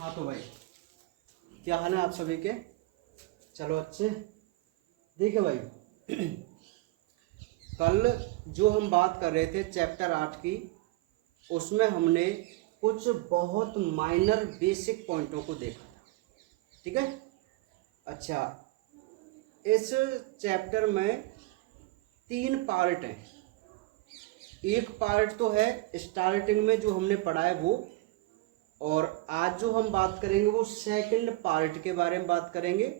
हाँ तो भाई, क्या हाल है आप सभी के? चलो अच्छे। देखिए भाई, कल जो हम बात कर रहे थे चैप्टर 8 की, उसमें हमने कुछ बहुत माइनर बेसिक पॉइंटों को देखा था। ठीक है। अच्छा, इस चैप्टर में 3 पार्ट हैं। एक पार्ट तो है स्टार्टिंग में जो हमने पढ़ा है वो, और आज जो हम बात करेंगे वो सेकंड पार्ट के बारे में बात करेंगे।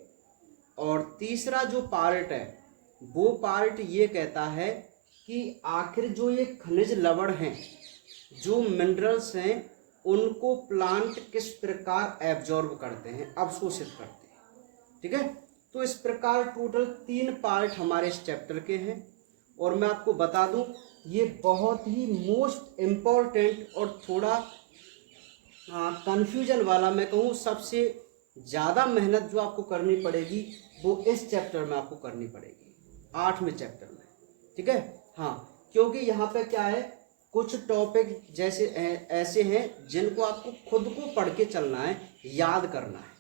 और तीसरा जो पार्ट है वो पार्ट ये कहता है कि आखिर जो ये खनिज लवण हैं, जो मिनरल्स हैं, उनको प्लांट किस प्रकार एब्जॉर्ब करते हैं, अवशोषित करते हैं। ठीक है। तो इस प्रकार टोटल 3 पार्ट हमारे इस चैप्टर के हैं। और मैं आपको बता दूं, ये बहुत ही मोस्ट इम्पॉर्टेंट और थोड़ा कन्फ्यूजन वाला, मैं कहूँ सबसे ज़्यादा मेहनत जो आपको करनी पड़ेगी वो इस चैप्टर में आपको करनी पड़ेगी, 8वें चैप्टर में। ठीक है। हाँ, क्योंकि यहाँ पे क्या है, कुछ टॉपिक जैसे ऐसे हैं जिनको आपको खुद को पढ़ के चलना है, याद करना है।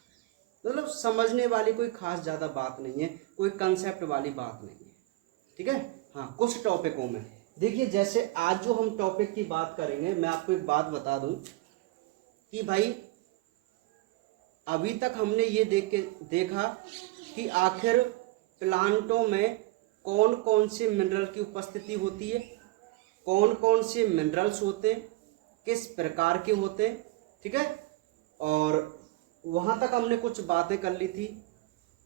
मतलब समझने वाली कोई खास ज़्यादा बात नहीं है, कोई कंसेप्ट वाली बात नहीं है। ठीक है। हाँ, कुछ टॉपिकों में देखिए, जैसे आज जो हम टॉपिक की बात करेंगे, मैं आपको एक बात बता दूं कि भाई अभी तक हमने ये देखा कि आखिर प्लांटों में कौन कौन से मिनरल की उपस्थिति होती है, कौन कौन से मिनरल्स होते हैं, किस प्रकार के होते हैं। ठीक है। और वहाँ तक हमने कुछ बातें कर ली थी।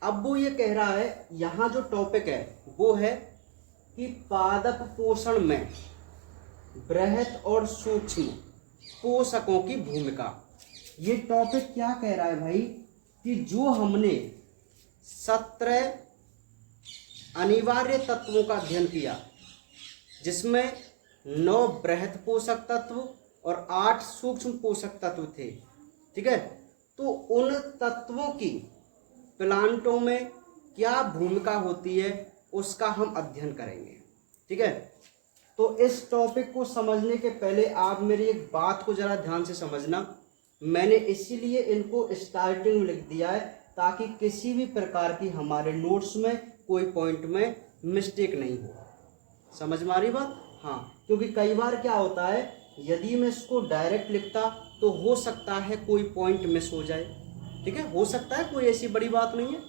अब वो ये कह रहा है, यहाँ जो टॉपिक है वो है कि पादप पोषण में बृहत और सूक्ष्म पोषकों की भूमिका। ये टॉपिक क्या कह रहा है भाई, कि जो हमने 17 अनिवार्य तत्वों का अध्ययन किया, जिसमें 9 बृहत पोषक तत्व और 8 सूक्ष्म पोषक तत्व थे। ठीक है। तो उन तत्वों की प्लांटों में क्या भूमिका होती है उसका हम अध्ययन करेंगे। ठीक है। तो इस टॉपिक को समझने के पहले आप मेरी एक बात को जरा ध्यान से समझना। मैंने इसीलिए इनको स्टार्टिंग में लिख दिया है ताकि किसी भी प्रकार की हमारे नोट्स में कोई पॉइंट में मिस्टेक नहीं हो। समझ में आ रही बात? हाँ, क्योंकि कई बार क्या होता है, यदि मैं इसको डायरेक्ट लिखता तो हो सकता है कोई पॉइंट मिस हो जाए। ठीक है, हो सकता है, कोई ऐसी बड़ी बात नहीं है।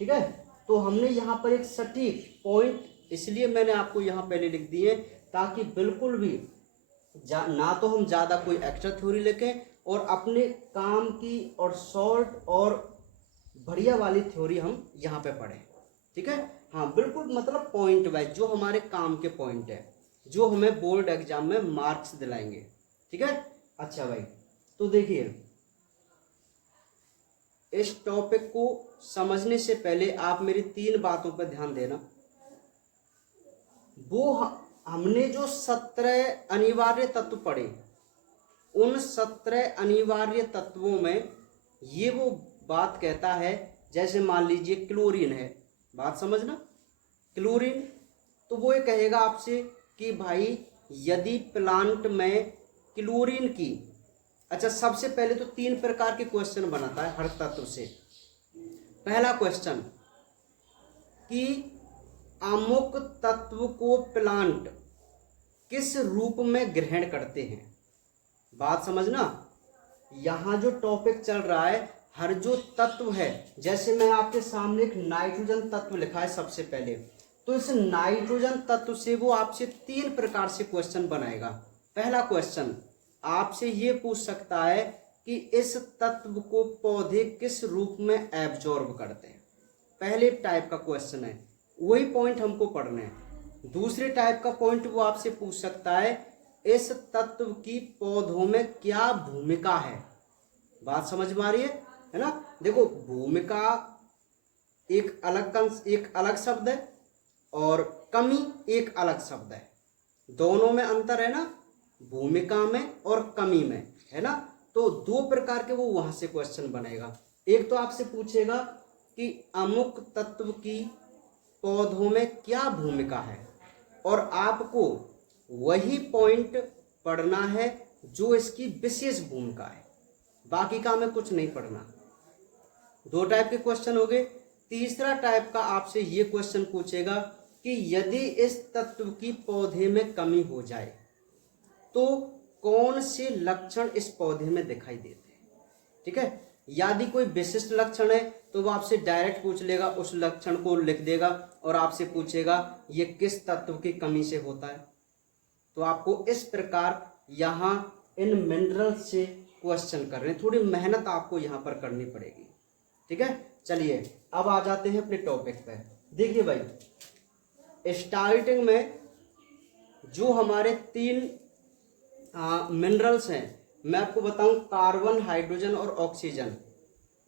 ठीक है। तो हमने यहाँ पर एक सटीक पॉइंट, इसलिए मैंने आपको यहाँ पहले लिख दिए ताकि बिल्कुल भी ना तो हम ज़्यादा कोई एक्स्ट्रा थ्योरी लिखें और अपने काम की और शॉर्ट और बढ़िया वाली थ्योरी हम यहाँ पे पढ़ें। ठीक है। हाँ, बिल्कुल, मतलब पॉइंट वाइज जो हमारे काम के पॉइंट है, जो हमें बोर्ड एग्जाम में मार्क्स दिलाएंगे। ठीक है। अच्छा भाई, तो देखिए, इस टॉपिक को समझने से पहले आप मेरी 3 बातों पर ध्यान देना। वो हमने जो 17 अनिवार्य तत्व पढ़े, उन 17 अनिवार्य तत्वों में ये वो बात कहता है, जैसे मान लीजिए क्लोरीन है, बात समझना, क्लोरीन, तो वो ये कहेगा आपसे कि भाई यदि प्लांट में क्लोरीन की, अच्छा सबसे पहले तो 3 प्रकार के क्वेश्चन बनाता है हर तत्व से। पहला क्वेश्चन कि अमुक तत्व को प्लांट किस रूप में ग्रहण करते हैं। बात समझना, यहाँ जो टॉपिक चल रहा है, हर जो तत्व है, जैसे मैं आपके सामने एक नाइट्रोजन तत्व लिखा है सबसे पहले, तो इस नाइट्रोजन तत्व से वो आपसे 3 प्रकार से क्वेश्चन बनाएगा। पहला क्वेश्चन आपसे ये पूछ सकता है कि इस तत्व को पौधे किस रूप में एब्जॉर्ब करते हैं। पहले टाइप का क्वेश्चन है, वही पॉइंट हमको पढ़ना है। दूसरे टाइप का पॉइंट वो आपसे पूछ सकता है, इस तत्व की पौधों में क्या भूमिका है। बात समझ में आ रही है ना? देखो, भूमिका एक अलग शब्द है और कमी एक अलग शब्द है। दोनों में अंतर है ना, भूमिका में और कमी में, है ना? तो 2 प्रकार के वो वहां से क्वेश्चन बनेगा। एक तो आपसे पूछेगा कि अमुक तत्व की पौधों में क्या भूमिका है, और आपको वही पॉइंट पढ़ना है जो इसकी विशेष भूमिका है। बाकी का हमें कुछ नहीं पढ़ना। 2 टाइप के क्वेश्चन हो गए। तीसरा टाइप का आपसे ये क्वेश्चन पूछेगा कि यदि इस तत्व की पौधे में कमी हो जाए तो कौन से लक्षण इस पौधे में दिखाई देते हैं। ठीक है, यदि कोई विशिष्ट लक्षण है तो वो आपसे डायरेक्ट पूछ लेगा, उस लक्षण को लिख देगा और आपसे पूछेगा ये किस तत्व की कमी से होता है। तो आपको इस प्रकार यहाँ इन मिनरल से क्वेश्चन कर रहे हैं, थोड़ी मेहनत आपको यहाँ पर करनी पड़ेगी। ठीक है, चलिए अब आ जाते हैं अपने टॉपिक पे। देखिए भाई, स्टार्टिंग में जो हमारे 3 मिनरल्स हैं, मैं आपको बताऊं कार्बन, हाइड्रोजन और ऑक्सीजन,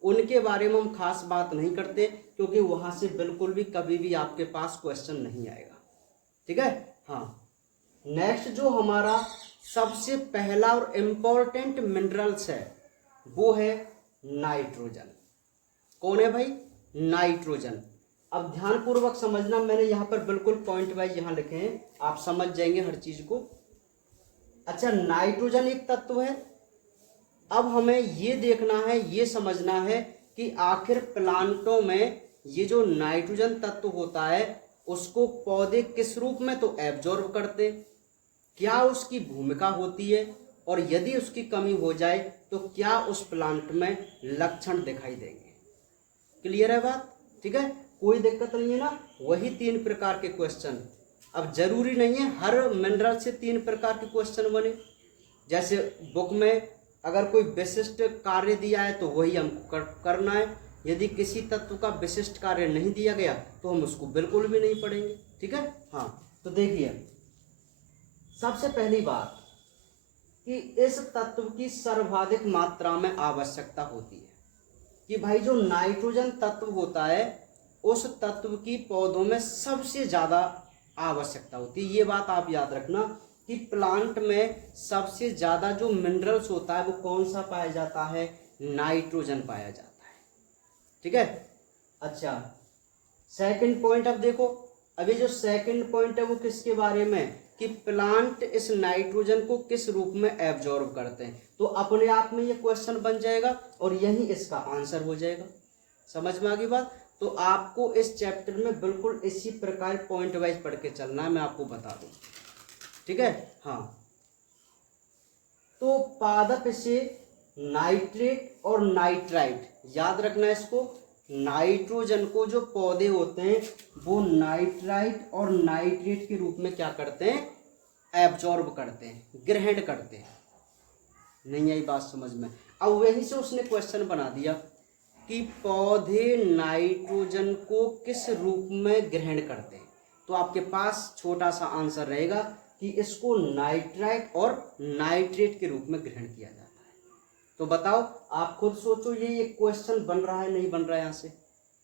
उनके बारे में हम खास बात नहीं करते क्योंकि वहां से बिल्कुल भी कभी भी आपके पास क्वेश्चन नहीं आएगा। ठीक है, हाँ। नेक्स्ट जो हमारा सबसे पहला और इम्पोर्टेंट मिनरल्स है वो है नाइट्रोजन। कौन है भाई? नाइट्रोजन। अब ध्यानपूर्वक समझना, मैंने यहाँ पर बिल्कुल पॉइंट वाइज यहाँ लिखे हैं, आप समझ जाएंगे हर चीज को। अच्छा, नाइट्रोजन एक तत्व है। अब हमें ये देखना है, ये समझना है कि आखिर प्लांटों में ये जो नाइट्रोजन तत्व होता है उसको पौधे किस रूप में तो एब्जॉर्ब करते, क्या उसकी भूमिका होती है, और यदि उसकी कमी हो जाए तो क्या उस प्लांट में लक्षण दिखाई देंगे। क्लियर है बात? ठीक है, कोई दिक्कत नहीं है ना। वही 3 प्रकार के क्वेश्चन। अब जरूरी नहीं है हर मिनरल से 3 प्रकार के क्वेश्चन बने। जैसे बुक में अगर कोई विशिष्ट कार्य दिया है तो वही हमको करना है, यदि किसी तत्व का विशिष्ट कार्य नहीं दिया गया तो हम उसको बिल्कुल भी नहीं पढ़ेंगे। ठीक है, हाँ। तो देखिए, सबसे पहली बात कि इस तत्व की सर्वाधिक मात्रा में आवश्यकता होती है, कि भाई जो नाइट्रोजन तत्व होता है उस तत्व की पौधों में सबसे ज्यादा आवश्यकता होती है। ये बात आप याद रखना कि प्लांट में सबसे ज्यादा जो मिनरल्स होता है वो कौन सा पाया जाता है? नाइट्रोजन पाया जाता है। ठीक है, अच्छा। सेकंड पॉइंट, अब देखो, अभी जो सेकंड पॉइंट है वो किसके बारे में, कि प्लांट इस नाइट्रोजन को किस रूप में एब्जॉर्ब करते हैं। तो अपने आप में ये क्वेश्चन बन जाएगा और यही इसका आंसर हो जाएगा। समझ में आ गई बात? तो आपको इस चैप्टर में बिल्कुल इसी प्रकार पॉइंट वाइज पढ़ के चलना है, मैं आपको बता दूं। ठीक है, हाँ। तो पादप से नाइट्रेट और नाइट्राइट, याद रखना इसको, नाइट्रोजन को जो पौधे होते हैं वो नाइट्राइट और नाइट्रेट के रूप में क्या करते हैं? एब्जॉर्ब करते हैं, ग्रहण करते हैं। नहीं आई बात समझ में? अब वहीं से उसने क्वेश्चन बना दिया कि पौधे नाइट्रोजन को किस रूप में ग्रहण करते हैं। तो आपके पास छोटा सा आंसर रहेगा कि इसको नाइट्राइट और नाइट्रेट के रूप में ग्रहण किया जाता है। तो बताओ, आप खुद सोचो, ये क्वेश्चन बन रहा है नहीं बन रहा है? यहाँ से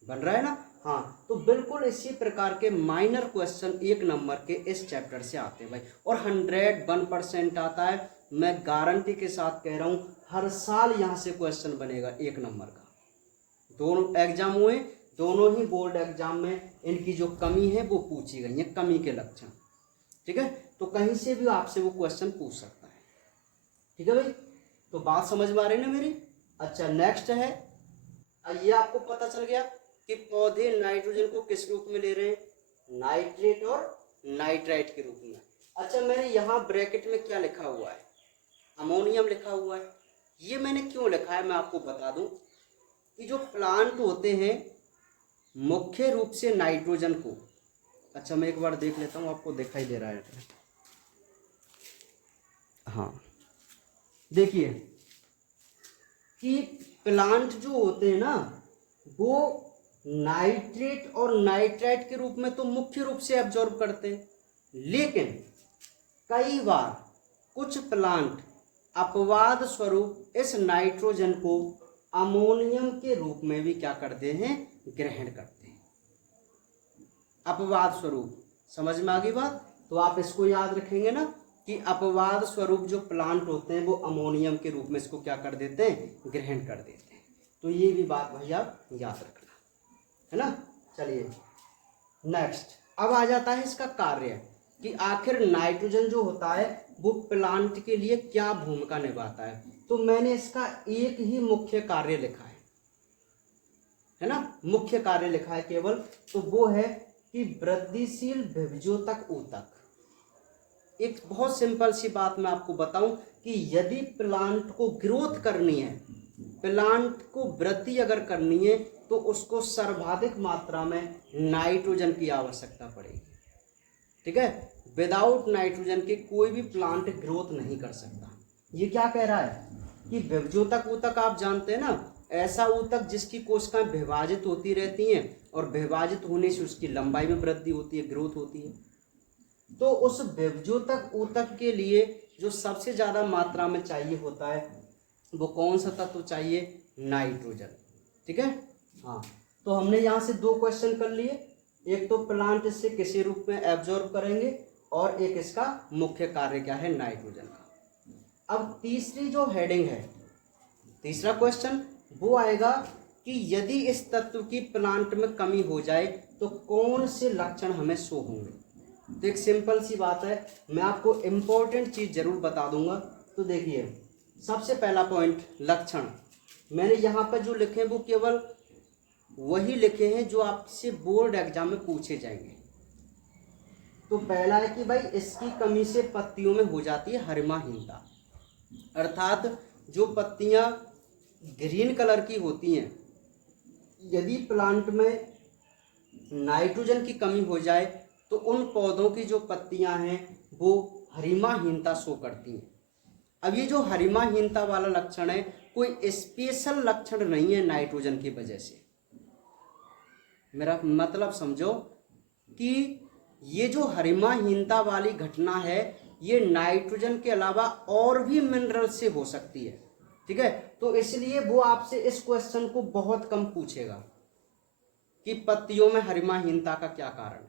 बन रहा है ना? हाँ। तो बिल्कुल इसी प्रकार के माइनर क्वेश्चन 1 नंबर के इस चैप्टर से आते हैं भाई, और 101% आता है। मैं गारंटी के साथ कह रहा हूँ, हर साल यहाँ से क्वेश्चन बनेगा 1 नंबर का। दोनों एग्जाम हुए, दोनों ही बोर्ड एग्जाम में इनकी जो कमी है वो पूछी गई है, कमी के लक्षण। ठीक है, तो कहीं से भी आपसे वो क्वेश्चन पूछ सकता है। ठीक है भाई, तो बात समझ में आ रही है ना मेरी? अच्छा, नेक्स्ट है, ये आपको पता चल गया कि पौधे नाइट्रोजन को किस रूप में ले रहे हैं? नाइट्रेट और नाइट्राइट के रूप में। अच्छा, मैंने यहाँ ब्रैकेट में क्या लिखा हुआ है? अमोनियम लिखा हुआ है। ये मैंने क्यों लिखा है मैं आपको बता दूं कि जो प्लांट होते हैं मुख्य रूप से नाइट्रोजन को, अच्छा मैं एक बार देख लेता हूँ, आपको दिखाई दे रहा है? हाँ, देखिए कि प्लांट जो होते हैं ना वो नाइट्रेट और नाइट्राइट के रूप में तो मुख्य रूप से एब्जॉर्ब करते हैं, लेकिन कई बार कुछ प्लांट अपवाद स्वरूप इस नाइट्रोजन को अमोनियम के रूप में भी क्या करते हैं? ग्रहण करते हैं, अपवाद स्वरूप। समझ में आ गई बात? तो आप इसको याद रखेंगे ना कि अपवाद स्वरूप जो प्लांट होते हैं वो अमोनियम के रूप में इसको क्या कर देते हैं? ग्रहण कर देते हैं। तो ये भी बात भाई आप याद रखना, है ना? चलिए नेक्स्ट, अब आ जाता है इसका कार्य कि आखिर नाइट्रोजन जो होता है वो प्लांट के लिए क्या भूमिका निभाता है। तो मैंने इसका एक ही मुख्य कार्य लिखा है ना, मुख्य कार्य लिखा है केवल, तो वो है कि वृद्धिशील विभजोतक ऊतक। एक बहुत सिंपल सी बात मैं आपको बताऊं कि यदि प्लांट को ग्रोथ करनी है, प्लांट को वृद्धि अगर करनी है, तो उसको सर्वाधिक मात्रा में नाइट्रोजन की आवश्यकता पड़ेगी। ठीक है, विदाउट नाइट्रोजन के कोई भी प्लांट ग्रोथ नहीं कर सकता। ये क्या कह रहा है कि विभजोतक ऊतक आप जानते हैं ना, ऐसा ऊतक जिसकी कोशिकाएं विभाजित होती रहती हैं और विभाजित होने से उसकी लंबाई में वृद्धि होती है, ग्रोथ होती है। तो उस विभजोतक ऊतक के लिए जो सबसे ज्यादा मात्रा में चाहिए होता है वो कौन सा तत्व चाहिए? नाइट्रोजन। ठीक है, हाँ। तो हमने यहाँ से दो क्वेश्चन कर लिए, एक तो प्लांट इससे किसी रूप में एब्जॉर्ब करेंगे और एक इसका मुख्य कार्य क्या है? नाइट्रोजन का। अब तीसरी जो हेडिंग है, तीसरा क्वेश्चन वो आएगा कि यदि इस तत्व की प्लांट में कमी हो जाए तो कौन से लक्षण हमें शो होंगे। तो एक सिंपल सी बात है, मैं आपको इम्पोर्टेंट चीज जरूर बता दूंगा। तो देखिए, सबसे पहला पॉइंट लक्षण, मैंने यहाँ पर जो लिखे वो केवल वही लिखे हैं जो आपसे बोर्ड एग्जाम में पूछे जाएंगे। तो पहला है कि भाई इसकी कमी से पत्तियों में हो जाती है हरिमाहीनता, अर्थात जो पत्तियां ग्रीन कलर की होती हैं, यदि प्लांट में नाइट्रोजन की कमी हो जाए तो उन पौधों की जो पत्तियां हैं वो हरिमाहीनता शो करती हैं। अब ये जो हरिमाहीनता वाला लक्षण है कोई स्पेशल लक्षण नहीं है नाइट्रोजन की वजह से। मेरा मतलब समझो कि ये जो हरिमाहीनता वाली घटना है ये नाइट्रोजन के अलावा और भी मिनरल से हो सकती है। ठीक है, तो इसलिए वो आपसे इस क्वेश्चन को बहुत कम पूछेगा कि पत्तियों में हरिमाहीनता का क्या कारण है।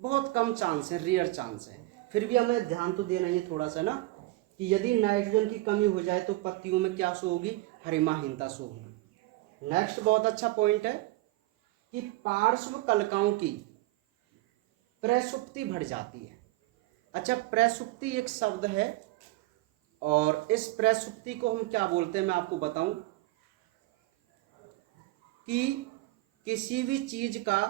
बहुत कम चांस है, रेयर चांस है। फिर भी हमें ध्यान तो देना ही थोड़ा सा ना कि यदि नाइट्रोजन की कमी हो जाए तो पत्तियों में क्या शो होगी? हरिमाहीनता शो होगी। नेक्स्ट बहुत अच्छा पॉइंट है कि पार्श्व कलिकाओं की प्रसुप्ति बढ़ जाती है। अच्छा, प्रसुप्ति एक शब्द है और इस प्रसुप्ति को हम क्या बोलते हैं मैं आपको बताऊं कि किसी भी चीज का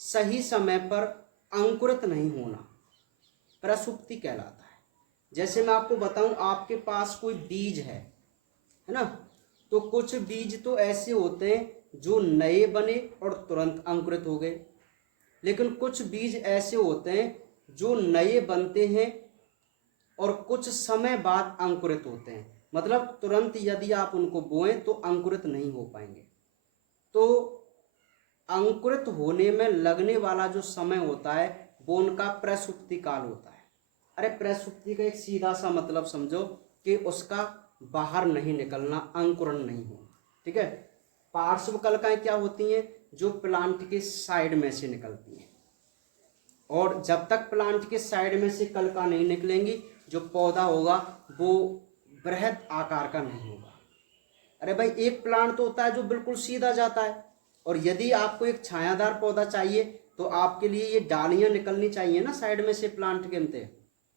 सही समय पर अंकुरित नहीं होना प्रसुप्ति कहलाता है। जैसे मैं आपको बताऊं, आपके पास कोई बीज है ना, तो कुछ बीज तो ऐसे होते हैं जो नए बने और तुरंत अंकुरित हो गए, लेकिन कुछ बीज ऐसे होते हैं जो नए बनते हैं और कुछ समय बाद अंकुरित होते हैं। मतलब तुरंत यदि आप उनको बोएं तो अंकुरित नहीं हो पाएंगे। तो अंकुरित होने में लगने वाला जो समय होता है वो उनका प्रसुप्ति काल होता है। अरे प्रसुप्ति का एक सीधा सा मतलब समझो कि उसका बाहर नहीं निकलना, अंकुरण नहीं होना। ठीक है, पार्श्व कलिकाएं क्या होती हैं? जो प्लांट के साइड में से निकलती हैं, और जब तक प्लांट के साइड में से कलिका नहीं निकलेंगी जो पौधा होगा वो बृहद आकार का नहीं होगा। अरे भाई, एक प्लांट तो होता है जो बिल्कुल सीधा जाता है, और यदि आपको एक छायादार पौधा चाहिए तो आपके लिए ये डालियां निकलनी चाहिए ना, साइड में से प्लांट के अंदर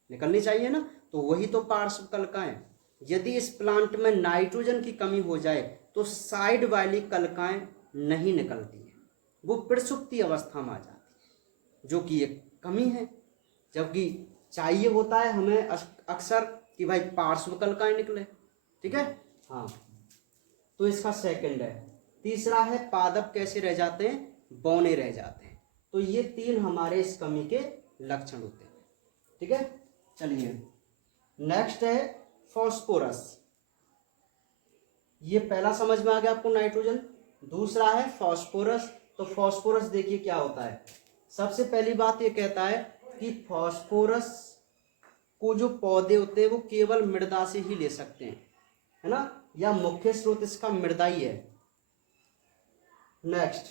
निकलनी चाहिए ना। तो वही तो पार्श्व कलिकाएं। यदि इस प्लांट में नाइट्रोजन की कमी हो जाए तो साइड वाली कलिकाएं नहीं निकलती हैं, वो प्रसुप्ति अवस्था में आ जाती है, जो कि एक कमी है। जबकि चाहिए होता है हमें अक्सर कि भाई पार्श्व कलिकाएं निकले। ठीक है, हाँ। तो इसका सेकंड है। तीसरा है पादप कैसे रह जाते हैं? बौने रह जाते हैं। तो ये तीन हमारे इस कमी के लक्षण होते हैं। ठीक है, चलिए नेक्स्ट है फॉस्फोरस। ये पहला समझ में आ गया आपको, नाइट्रोजन। दूसरा है फॉस्फोरस। तो फॉस्फोरस देखिए क्या होता है। सबसे पहली बात ये कहता है कि फॉस्फोरस को जो पौधे होते हैं वो केवल मृदा से ही ले सकते हैं, है ना, या मुख्य स्रोत इसका मृदा ही है। नेक्स्ट,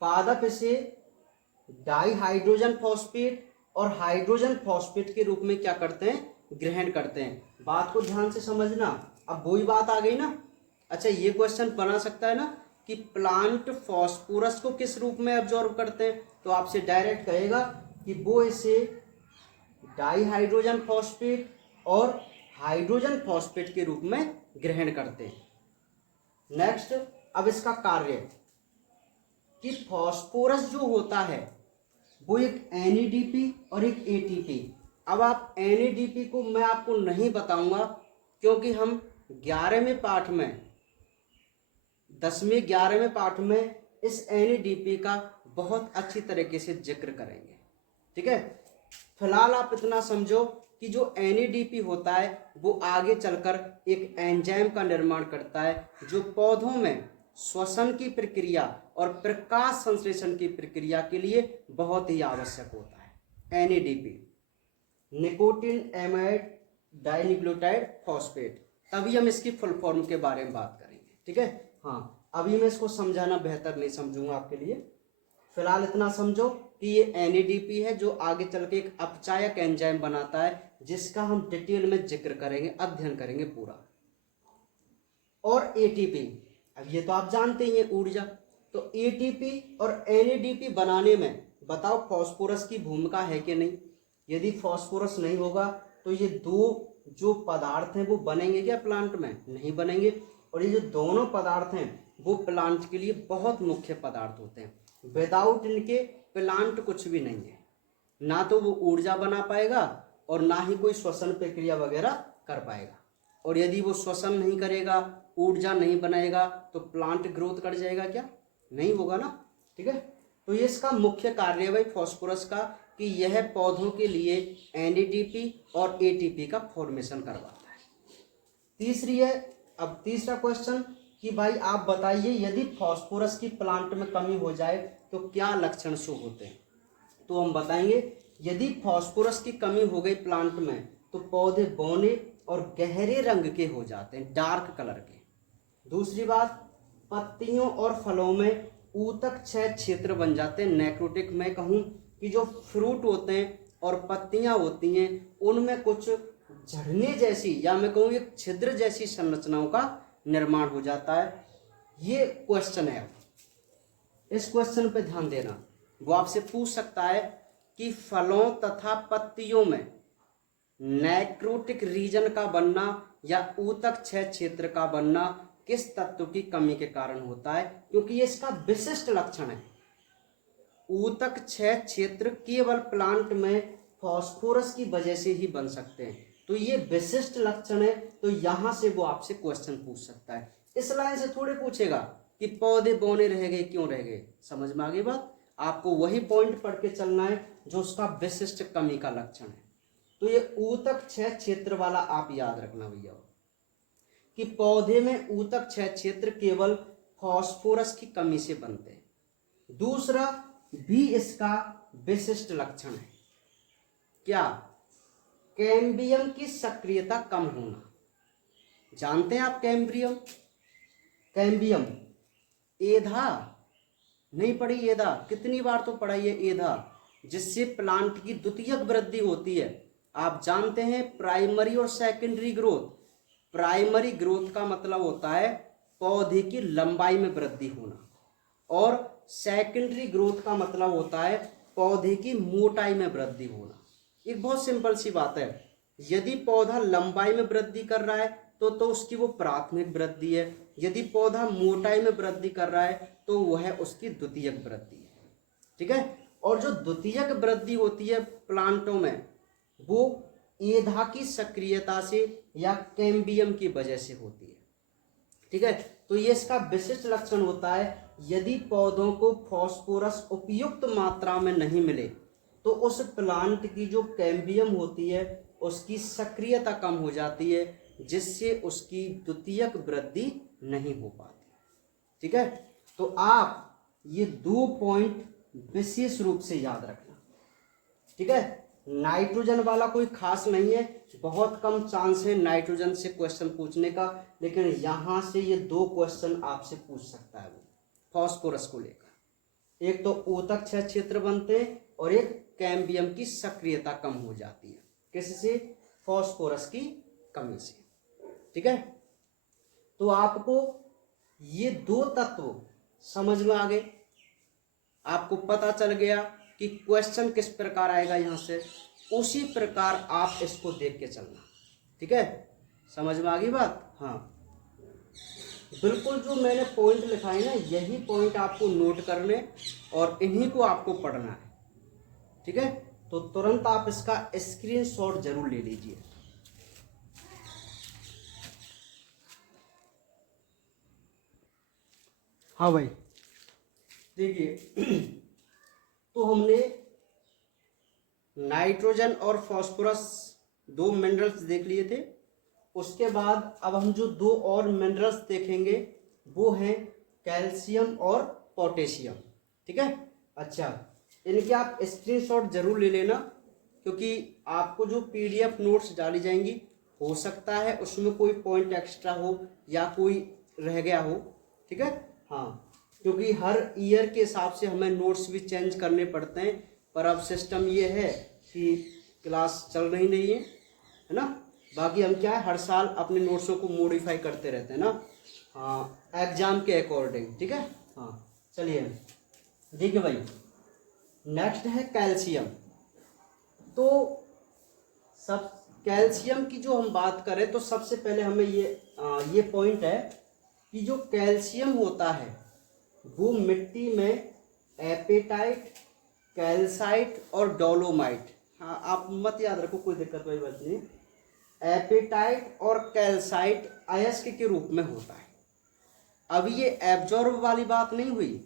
पादप इसे डाईहाइड्रोजन फॉस्फेट और हाइड्रोजन फॉस्फेट के रूप में क्या करते हैं? ग्रहण करते हैं। बात को ध्यान से समझना। अब वही बात आ गई ना। अच्छा, ये क्वेश्चन बना सकता है ना कि प्लांट फॉस्फोरस को किस रूप में एब्जॉर्ब करते हैं, तो आपसे डायरेक्ट कहेगा कि वो इसे डाईहाइड्रोजन फॉस्फेट और हाइड्रोजन फॉस्फेट के रूप में ग्रहण करते हैं। नेक्स्ट, अब इसका कार्य कि फॉस्फोरस जो होता है वो एक NADP और एक ATP। अब आप NADP को मैं आपको नहीं बताऊंगा क्योंकि हम 11वें पाठ में 10वें 11वें पाठ में इस NADP का बहुत अच्छी तरीके से जिक्र करेंगे। ठीक है, फिलहाल आप इतना समझो कि जो NADP होता है वो आगे चलकर एक एंजाइम का निर्माण करता है जो पौधों में श्वसन की प्रक्रिया और प्रकाश संश्लेषण की प्रक्रिया के लिए बहुत ही आवश्यक होता है। NADP, nicotine amide dinucleotide phosphate. तभी हम इसकी फुल फॉर्म के बारे में बात करेंगे। ठीक है, हाँ, अभी मैं इसको समझाना बेहतर नहीं समझूंगा आपके लिए। फिलहाल इतना समझो कि ये NADP है जो आगे चल के एक अपचायक एंजाइम बनाता है जिसका हम डिटेल में जिक्र करेंगे, अध्ययन करेंगे पूरा। और ATP, अब ये तो आप जानते ही हैं, ऊर्जा। तो ATP और NADP बनाने में बताओ फॉस्फोरस की भूमिका है कि नहीं। यदि फॉस्फोरस नहीं होगा तो ये दो जो पदार्थ हैं वो बनेंगे क्या प्लांट में? नहीं बनेंगे। और ये जो दोनों पदार्थ हैं वो प्लांट के लिए बहुत मुख्य पदार्थ होते हैं। विदाउट इनके प्लांट कुछ भी नहीं है, ना तो वो ऊर्जा बना पाएगा और ना ही कोई श्वसन प्रक्रिया वगैरह कर पाएगा। और यदि वो श्वसन नहीं करेगा, ऊर्जा नहीं बनाएगा तो प्लांट ग्रोथ कर जाएगा क्या? नहीं होगा ना। ठीक है, तो ये इसका मुख्य कार्य है भाई फॉस्फोरस का कि यह पौधों के लिए NADP और ATP का फॉर्मेशन करवाता है। तीसरी है, अब तीसरा क्वेश्चन कि भाई आप बताइए यदि फॉस्फोरस की प्लांट में कमी हो जाए तो क्या लक्षण शो होते हैं। तो हम बताएंगे यदि फॉस्फोरस की कमी हो गई प्लांट में तो पौधे बौने और गहरे रंग के हो जाते हैं, डार्क कलर के। दूसरी बात, पत्तियों और फलों में ऊतक क्षय क्षेत्र बन जाते हैं, नेक्रोटिक। मैं कहूँ कि जो फ्रूट होते हैं और पत्तियां होती हैं उनमें कुछ झड़ने जैसी या मैं कहूँ एक छिद्र जैसी संरचनाओं का निर्माण हो जाता है। ये क्वेश्चन है, इस क्वेश्चन पे ध्यान देना। वो आपसे पूछ सकता है कि फलों तथा पत्तियों में नेक्रोटिक रीजन का बनना या ऊतक क्षय क्षेत्र का बनना किस तत्व की कमी के कारण होता है, क्योंकि ये इसका विशिष्ट लक्षण है। ऊतक क्षय क्षेत्र केवल प्लांट में फॉस्फोरस की वजह से ही बन सकते हैं, तो ये विशिष्ट लक्षण है। तो यहां से वो आपसे क्वेश्चन पूछ सकता है। इस लाइन से थोड़े पूछेगा कि पौधे बौने रह गए, क्यों रह गए। समझ में आ गई बात? आपको वही पॉइंट पढ़ के चलना है जो उसका विशिष्ट कमी का लक्षण है। तो ये ऊतक क्षय क्षेत्र वाला आप याद रखना भैया कि पौधे में ऊतक क्षय क्षेत्र केवल फॉस्फोरस की कमी से बनते हैं। दूसरा भी इसका विशिष्ट लक्षण है क्या? कैम्बियम की सक्रियता कम होना। जानते हैं आप कैम्बियम? कैम्बियम एधा नहीं पढ़ी? एधा कितनी बार तो पढ़ा ये एधा, जिससे प्लांट की द्वितीयक वृद्धि होती है। आप जानते हैं प्राइमरी और सेकेंडरी ग्रोथ। प्राइमरी ग्रोथ का मतलब होता है पौधे की लंबाई में वृद्धि होना, और सेकेंडरी ग्रोथ का मतलब होता है पौधे की मोटाई में वृद्धि होना। एक बहुत सिंपल सी बात है, यदि पौधा लंबाई में वृद्धि कर रहा है तो उसकी वो प्राथमिक वृद्धि है। यदि पौधा मोटाई में वृद्धि कर रहा है तो वह उसकी द्वितीयक वृद्धि है। ठीक है, और जो द्वितीयक वृद्धि होती है प्लांटों में वो एधा की सक्रियता से या कैम्बियम की वजह से होती है। ठीक है, तो ये इसका विशिष्ट लक्षण होता है। यदि पौधों को फॉस्फोरस उपयुक्त मात्रा में नहीं मिले तो उस प्लांट की जो कैम्बियम होती है उसकी सक्रियता कम हो जाती है, जिससे उसकी द्वितीयक वृद्धि नहीं हो पाती। ठीक है, तो आप ये 2 पॉइंट विशेष रूप से याद रखना। ठीक है, नाइट्रोजन वाला कोई खास नहीं है, बहुत कम चांस है नाइट्रोजन से क्वेश्चन पूछने का, लेकिन यहां से ये 2 क्वेश्चन आपसे पूछ सकता है वो फॉस्फोरस को लेकर। एक तो ऊतक क्षय क्षेत्र बनते हैं और एक कैम्बियम की सक्रियता कम हो जाती है। किससे? फॉस्फोरस की कमी से। ठीक है, तो आपको ये 2 तत्व समझ में आ गए, आपको पता चल गया कि क्वेश्चन किस प्रकार आएगा यहां से, उसी प्रकार आप इसको देख के चलना। ठीक है, समझ में आ गई बात? हाँ, बिल्कुल जो मैंने पॉइंट लिखा है ना, यही पॉइंट आपको नोट करने और इन्हीं को आपको पढ़ना है, ठीक है? तो तुरंत आप इसका स्क्रीनशॉट जरूर ले लीजिए। हाँ भाई, देखिए तो हमने नाइट्रोजन और फास्फोरस दो मिनरल्स देख लिए थे। उसके बाद अब हम जो दो और मिनरल्स देखेंगे वो हैं कैल्शियम और पोटेशियम, ठीक है? अच्छा, इनके आप स्क्रीनशॉट जरूर ले लेना, क्योंकि आपको जो पीडीएफ नोट्स डाली जाएंगी हो सकता है उसमें कोई पॉइंट एक्स्ट्रा हो या कोई रह गया हो, ठीक है? हाँ, क्योंकि हर ईयर के हिसाब से हमें नोट्स भी चेंज करने पड़ते हैं, पर अब सिस्टम ये है कि क्लास चल रही नहीं है ना? बाकी हम क्या है, हर साल अपने नोट्सों को मॉडिफाई करते रहते हैं ना, हाँ, एग्जाम के अकॉर्डिंग, ठीक है? हाँ, चलिए देखिए भाई, नेक्स्ट है कैल्शियम। तो सब कैल्शियम की जो हम बात करें तो सबसे पहले हमें ये पॉइंट है कि जो कैल्शियम होता है वो मिट्टी में एपेटाइट, कैल्साइट और डोलोमाइट, हाँ आप मत याद रखो, कोई दिक्कत वाली बात नहीं, एपेटाइट और कैल्साइट अयस्क के रूप में होता है। अभी ये एब्जॉर्ब वाली बात नहीं हुई,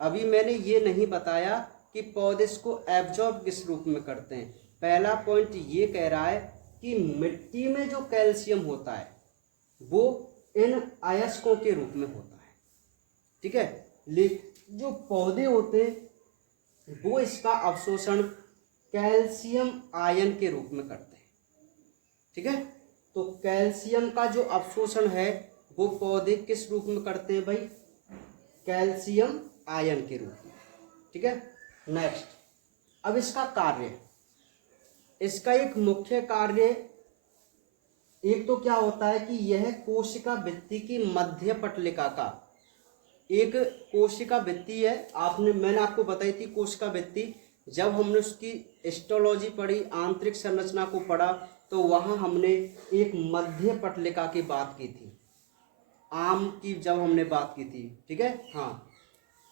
अभी मैंने ये नहीं बताया कि पौधे इसको एब्जॉर्ब किस रूप में करते हैं। पहला पॉइंट ये कह रहा है कि मिट्टी में जो कैल्शियम होता है वो इन अयस्कों के रूप में होता है, ठीक है? लेकिन जो पौधे होते हैं वो इसका अवशोषण कैल्शियम आयन के रूप में करते हैं, ठीक है? तो कैल्शियम का जो अवशोषण है वो पौधे किस रूप में करते हैं भाई? कैल्शियम आयन के रूप में, ठीक है? नेक्स्ट, अब इसका कार्य, इसका एक मुख्य कार्य एक तो क्या होता है कि यह कोशिका भित्ति की मध्य पटलिका का, एक कोशिका भित्ति है, मैंने आपको बताई थी कोशिका भित्ति, जब हमने उसकी हिस्टोलॉजी पढ़ी, आंतरिक संरचना को पढ़ा, तो वहां हमने एक मध्य पटलिका की बात की थी, आम की जब हमने बात की थी, ठीक है? हाँ,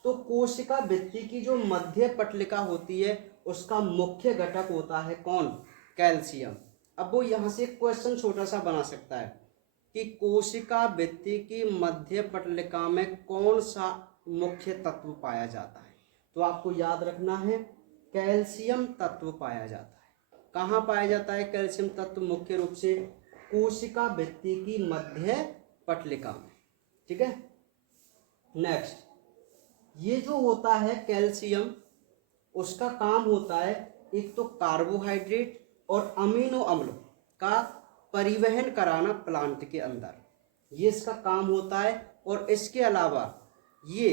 तो कोशिका भित्ति की जो मध्य पटलिका होती है उसका मुख्य घटक होता है कौन? कैल्शियम। अब वो यहाँ से एक क्वेश्चन छोटा सा बना सकता है कि कोशिका भित्ति की मध्य पटलिका में कौन सा मुख्य तत्व पाया जाता है? तो आपको याद रखना है कैल्शियम तत्व पाया जाता है। कहाँ पाया जाता है कैल्शियम तत्व? मुख्य रूप से कोशिका भित्ति की मध्य पटलिका में, ठीक है? नेक्स्ट, ये जो होता है कैल्शियम, उसका काम होता है एक तो कार्बोहाइड्रेट और अमीनो अम्ल का परिवहन कराना प्लांट के अंदर, ये इसका काम होता है। और इसके अलावा ये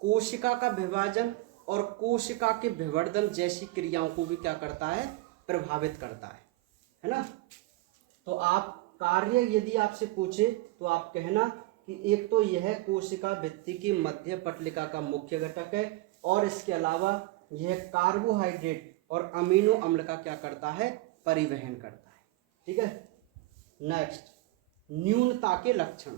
कोशिका का विभाजन और कोशिका के विवर्धन जैसी क्रियाओं को भी क्या करता है? प्रभावित करता है ना? तो आप कार्य यदि आपसे पूछे तो आप कहना कि एक तो यह कोशिका भित्ति की मध्य पटलिका का मुख्य घटक है, और इसके अलावा यह कार्बोहाइड्रेट और अमीनो अम्ल का क्या करता है? परिवहन करता है, ठीक है? नेक्स्ट, न्यूनता के लक्षण।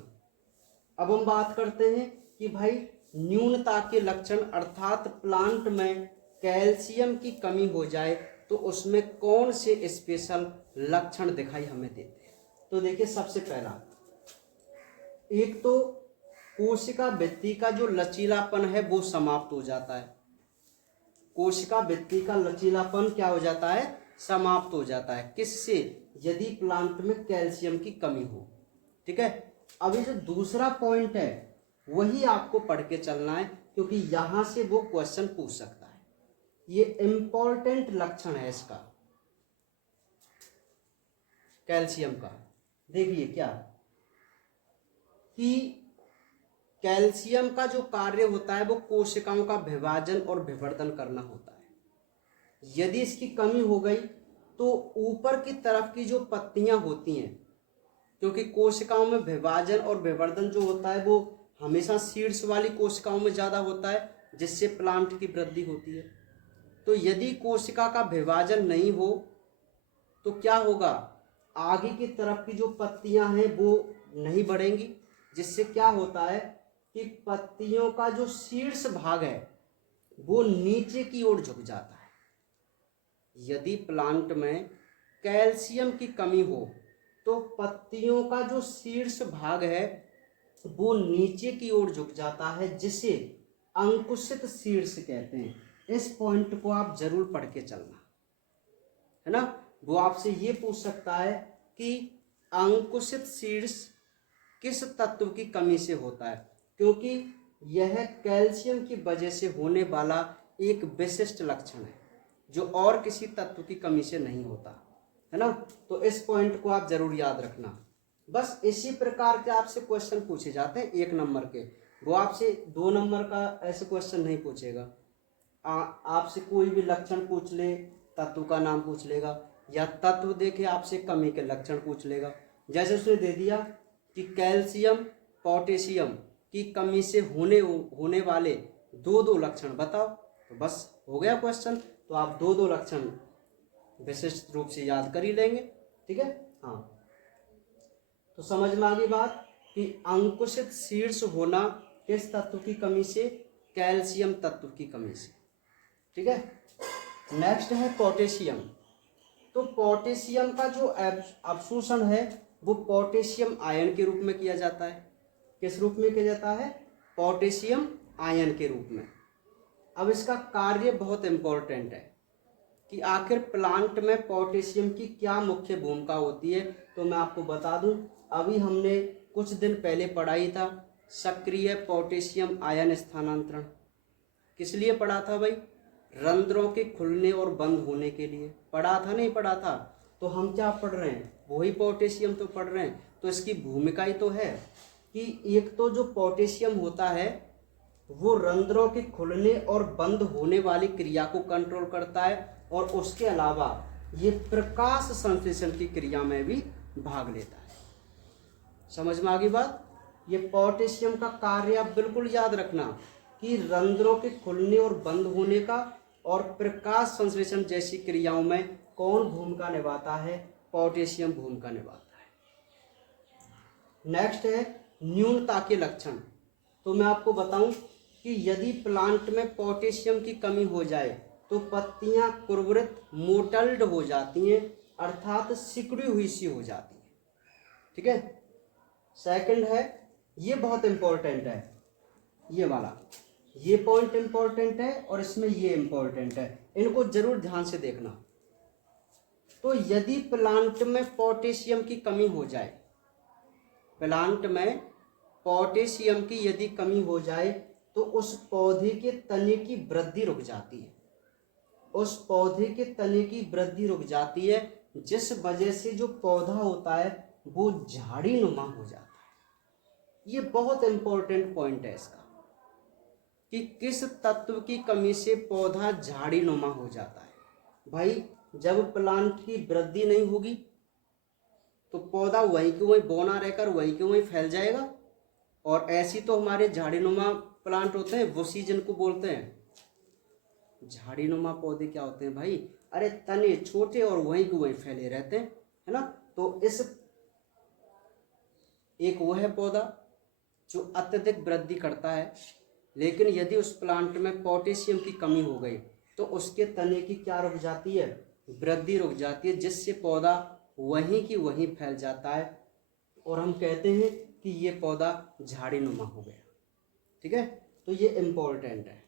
अब हम बात करते हैं कि भाई न्यूनता के लक्षण, अर्थात प्लांट में कैल्शियम की कमी हो जाए तो उसमें कौन से स्पेशल लक्षण दिखाई हमें देते हैं। तो देखिए, सबसे पहला, एक तो कोशिका भित्ति का जो लचीलापन है वो समाप्त हो जाता है। कोशिका भित्ति का लचीलापन क्या हो जाता है? समाप्त हो जाता है। किससे? यदि प्लांट में कैल्शियम की कमी हो, ठीक है? अभी जो दूसरा पॉइंट है वही आपको पढ़ के चलना है, क्योंकि यहां से वो क्वेश्चन पूछ सकता है। ये इंपॉर्टेंट लक्षण है इसका, कैल्शियम का। देखिए क्या कि कैल्शियम का जो कार्य होता है वो कोशिकाओं का विभाजन और विवर्धन करना होता है। यदि इसकी कमी हो गई तो ऊपर की तरफ की जो पत्तियां होती हैं, क्योंकि कोशिकाओं में विभाजन और विवर्धन जो होता है वो हमेशा सीड्स वाली कोशिकाओं में ज़्यादा होता है, जिससे प्लांट की वृद्धि होती है। तो यदि कोशिका का विभाजन नहीं हो तो क्या होगा? आगे की तरफ की जो पत्तियां हैं वो नहीं बढ़ेंगी, जिससे क्या होता है कि पत्तियों का जो शीर्ष भाग है वो नीचे की ओर झुक जाता है। यदि प्लांट में कैल्शियम की कमी हो तो पत्तियों का जो शीर्ष भाग है वो नीचे की ओर झुक जाता है, जिसे अंकुशित शीर्ष कहते हैं। इस पॉइंट को आप जरूर पढ़ के चलना, है ना। वो आपसे ये पूछ सकता है कि अंकुशित शीर्ष किस तत्व की कमी से होता है, क्योंकि यह कैल्शियम की वजह से होने वाला एक विशिष्ट लक्षण है जो और किसी तत्व की कमी से नहीं होता, है ना। तो इस पॉइंट को आप जरूर याद रखना। बस इसी प्रकार के आपसे क्वेश्चन पूछे जाते हैं 1 नंबर के। वो आपसे 2 नंबर का ऐसे क्वेश्चन नहीं पूछेगा। आपसे कोई भी लक्षण पूछ ले, तत्व का नाम पूछ लेगा, या तत्व देखे आपसे कमी के लक्षण पूछ लेगा। जैसे उसने दे दिया कि कैल्शियम पोटेशियम की कमी से होने वाले 2 लक्षण बताओ, तो बस हो गया क्वेश्चन। तो आप 2 लक्षण विशिष्ट रूप से याद कर ही लेंगे, ठीक है। हाँ, तो समझ में आ गई बात कि अंकुशित शीर्ष होना किस तत्व की कमी से, कैल्शियम तत्व की कमी से, ठीक है। नेक्स्ट है पोटेशियम। तो पोटेशियम का जो अवशोषण है वो पोटेशियम आयन के रूप में किया जाता है। किस रूप में किया जाता है? पोटेशियम आयन के रूप में। अब इसका कार्य बहुत इंपॉर्टेंट है कि आखिर प्लांट में पोटेशियम की क्या मुख्य भूमिका होती है। तो मैं आपको बता दूं, अभी हमने कुछ दिन पहले पढ़ाई था सक्रिय पोटेशियम आयन स्थानांतरण। किस लिए पढ़ा था भाई? रंध्रों के खुलने और बंद होने के लिए पढ़ा था, नहीं पढ़ा था? तो हम क्या पढ़ रहे हैं? वही पोटेशियम तो पढ़ रहे हैं। तो इसकी भूमिका ही तो है कि एक तो जो पोटेशियम होता है वो रंध्रों के खुलने और बंद होने वाली क्रिया को कंट्रोल करता है, और उसके अलावा ये प्रकाश संश्लेषण की क्रिया में भी भाग लेता है। समझ में आ गई बात? ये पोटेशियम का कार्य आप बिल्कुल याद रखना कि रंध्रों के खुलने और बंद होने का और प्रकाश संश्लेषण जैसी क्रियाओं में कौन भूमिका निभाता है? पोटेशियम भूमिका निभाता है। नेक्स्ट है न्यूनता के लक्षण। तो मैं आपको बताऊं कि यदि प्लांट में पोटेशियम की कमी हो जाए तो पत्तियां कुरवृत मोटल्ड हो जाती हैं, अर्थात सिकुड़ी हुई सी हो जाती है, ठीक है। सेकंड है, ये बहुत इंपॉर्टेंट है, ये वाला, ये पॉइंट इंपॉर्टेंट है और इसमें ये इंपॉर्टेंट है, इनको जरूर ध्यान से देखना। तो यदि प्लांट में पोटेशियम की कमी हो जाए, प्लांट में पोटेशियम की यदि कमी हो जाए तो उस पौधे के तने की वृद्धि रुक जाती है। उस पौधे के तने की वृद्धि रुक जाती है, जिस वजह से जो पौधा होता है वो झाड़ी नुमा हो जाता है। ये बहुत इंपॉर्टेंट पॉइंट है इसका कि किस तत्व की कमी से पौधा झाड़ी नुमा हो जाता है। भाई जब प्लांट की वृद्धि नहीं होगी तो पौधा वहीं के वहीं बौना रहकर वहीं के वहीं फैल जाएगा, और ऐसी तो हमारे झाड़ीनुमा प्लांट होते हैं, वुसी जिनको बोलते हैं। झाड़ीनुमा पौधे क्या होते हैं भाई? अरे तने छोटे और वहीं के वहीं फैले रहते हैं, है ना। तो इस एक वो है पौधा जो अत्यधिक वृद्धि करता है, लेकिन यदि उस प्लांट में पोटेशियम की कमी हो गई तो उसके तने की क्या रुक जाती है? वृद्धि रुक जाती है, जिससे पौधा वहीं की वहीं फैल जाता है, और हम कहते हैं कि ये पौधा झाड़ीनुमा हो गया, ठीक है। तो ये इम्पोर्टेंट है।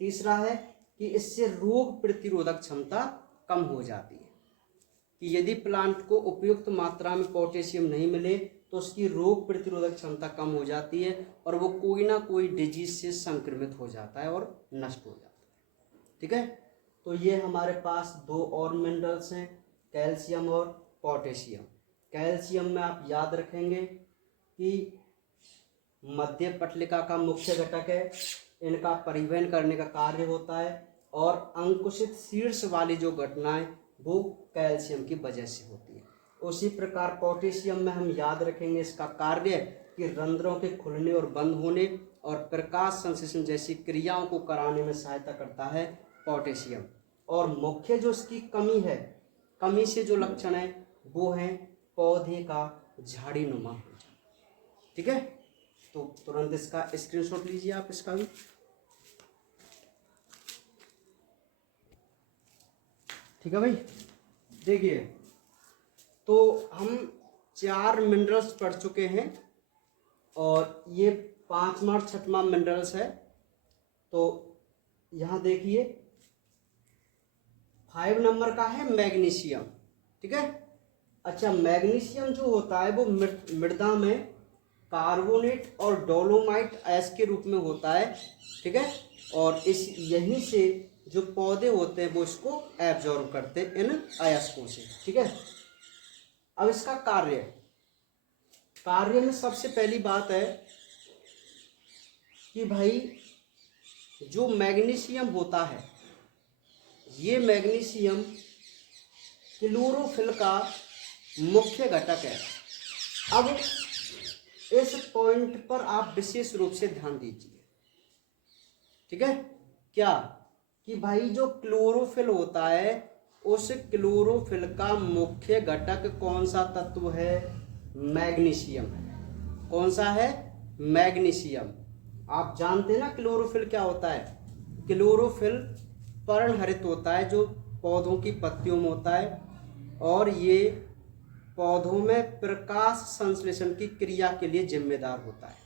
तीसरा है कि इससे रोग प्रतिरोधक क्षमता कम हो जाती है, कि यदि प्लांट को उपयुक्त मात्रा में पोटेशियम नहीं मिले तो उसकी रोग प्रतिरोधक क्षमता कम हो जाती है और वो कोई ना कोई डिजीज से संक्रमित हो जाता है और नष्ट हो जाता है, ठीक है। तो ये हमारे पास 2 और मिनरल्स हैं, कैल्शियम और पोटेशियम। कैल्शियम में आप याद रखेंगे कि मध्य पटलिका का मुख्य घटक है, इनका परिवहन करने का कार्य होता है, और अंकुशित शीर्ष वाली जो घटनाएं वो कैल्शियम की वजह से होती है। उसी प्रकार पोटेशियम में हम याद रखेंगे इसका कार्य कि रंध्रों के खुलने और बंद होने और प्रकाश संश्लेषण जैसी क्रियाओं को कराने में सहायता करता है पोटेशियम। और मुख्य जो इसकी कमी है, कमी से जो लक्षण है वो है पौधे का झाड़ीनुमा हो जाना। ठीक है, तो तुरंत इसका स्क्रीनशॉट लीजिए आप इसका भी। ठीक है भाई, देखिए तो हम 4 मिनरल्स पढ़ चुके हैं और ये 5वां और 6वां मिनरल्स है। तो यहाँ देखिए 5 नंबर का है मैग्नीशियम। ठीक है, अच्छा मैग्नीशियम जो होता है वो मृदा में कार्बोनेट और डोलोमाइट अयस्क के रूप में होता है। ठीक है, और इस यहीं से जो पौधे होते हैं वो इसको एब्जॉर्ब करते हैं इन अयस्कों से। ठीक है, अब इसका कार्य में सबसे पहली बात है कि भाई जो मैग्नीशियम होता है ये मैग्नीशियम क्लोरोफिल का मुख्य घटक है। अब इस पॉइंट पर आप विशेष रूप से ध्यान दीजिए। ठीक है, क्या कि भाई जो क्लोरोफिल होता है उस क्लोरोफिल का मुख्य घटक कौन सा तत्व है? मैग्नीशियम है। कौन सा है? मैग्नीशियम। आप जानते हैं ना क्लोरोफिल क्या होता है? क्लोरोफिल पर्णहरित होता है जो पौधों की पत्तियों में होता है और ये पौधों में प्रकाश संश्लेषण की क्रिया के लिए जिम्मेदार होता है।